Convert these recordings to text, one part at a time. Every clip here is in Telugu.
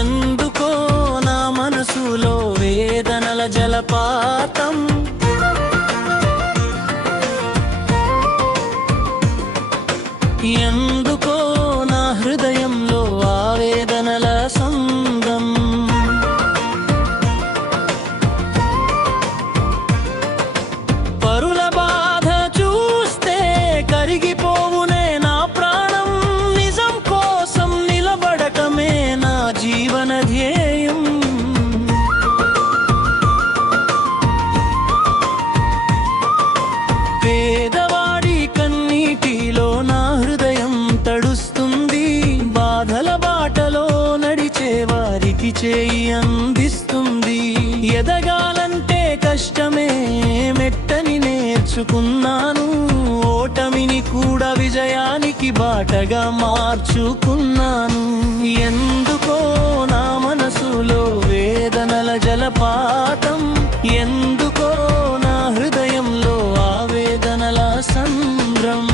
ఎందుకో నా మనసులో వేదనల జలపాతం, ఎందుకో నా హృదయంలో ఆవేదనల సంగం. పరుల బాధ చూస్తే కరిగిపోవునే నా ప్రాణం, నిజం కోసం నిలబడటమే నా జీవన ధ్యేయం. పేదవాడి కన్నీటిలో నా హృదయం తడుస్తుంది, బాధల బాటలో నడిచే వారికి చేయి అందిస్తుంది. ఎదగాలంటే కష్టమే మెట్టని నేర్చుకున్నాను, ఓటమిని కూడా విజయానికి బాటగా మార్చుకున్నాను. ఎందుకో నా మనసులో వేదనల జలపాతం, ఎందుకో నా హృదయంలో ఆవేదనల సంద్రం.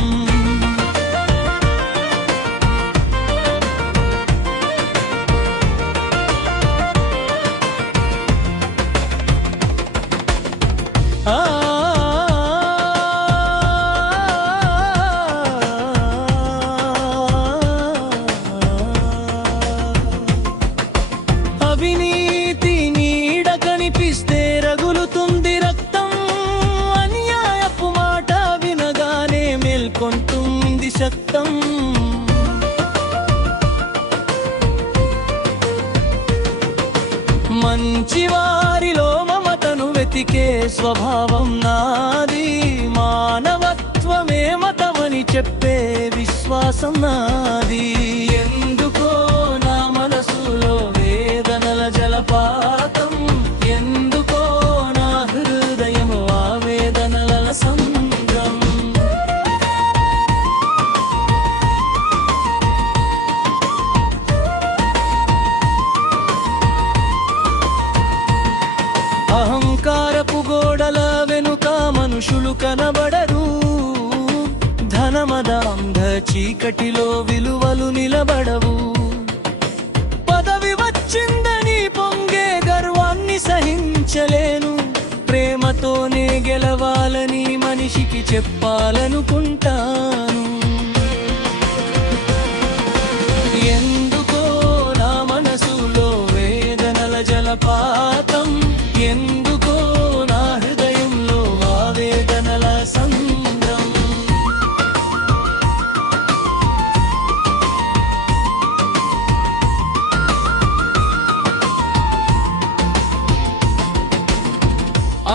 అవినీతి నీడ కనిపిస్తే రగులుతుంది రక్తం, అన్యాయపు మాట వినగానే మేల్కొంటుంది శక్తం. మంచివారిలో మమతను వెతికే స్వభావం నాది, మానవత్వమే మతమని చెప్పే విశ్వాసం నాది. ఎందుకో నా మనసులో వేదనల జలపాతం, ఎందుకో నా హృదయము ఆవేదనల సంద్రం. అహంకారపు గోడల వెనుక మనుషులు కనబడరు, ధనమదాంధ చీకటిలో విలువలు నిలబడవు. పదవి వచ్చిందని పొంగే గర్వాన్ని సహించలేను, ప్రేమతోనే గెలవాలని మనిషికి చెప్పాలనుకుంటాను. ఎందుకో నా మనసులో వేదనల జలపాతం, ఎందుకో నా హృదయంలో ఆవేదనల సంద్రం.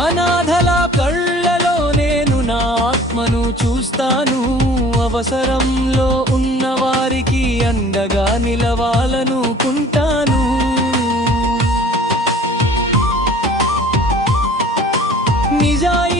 అనాథల కళ్ళలో నేను నా ఆత్మను చూస్తాను, అవసరంలో ఉన్న వారికి అండగా నిలవాలనుకుంటాను. నిజాయి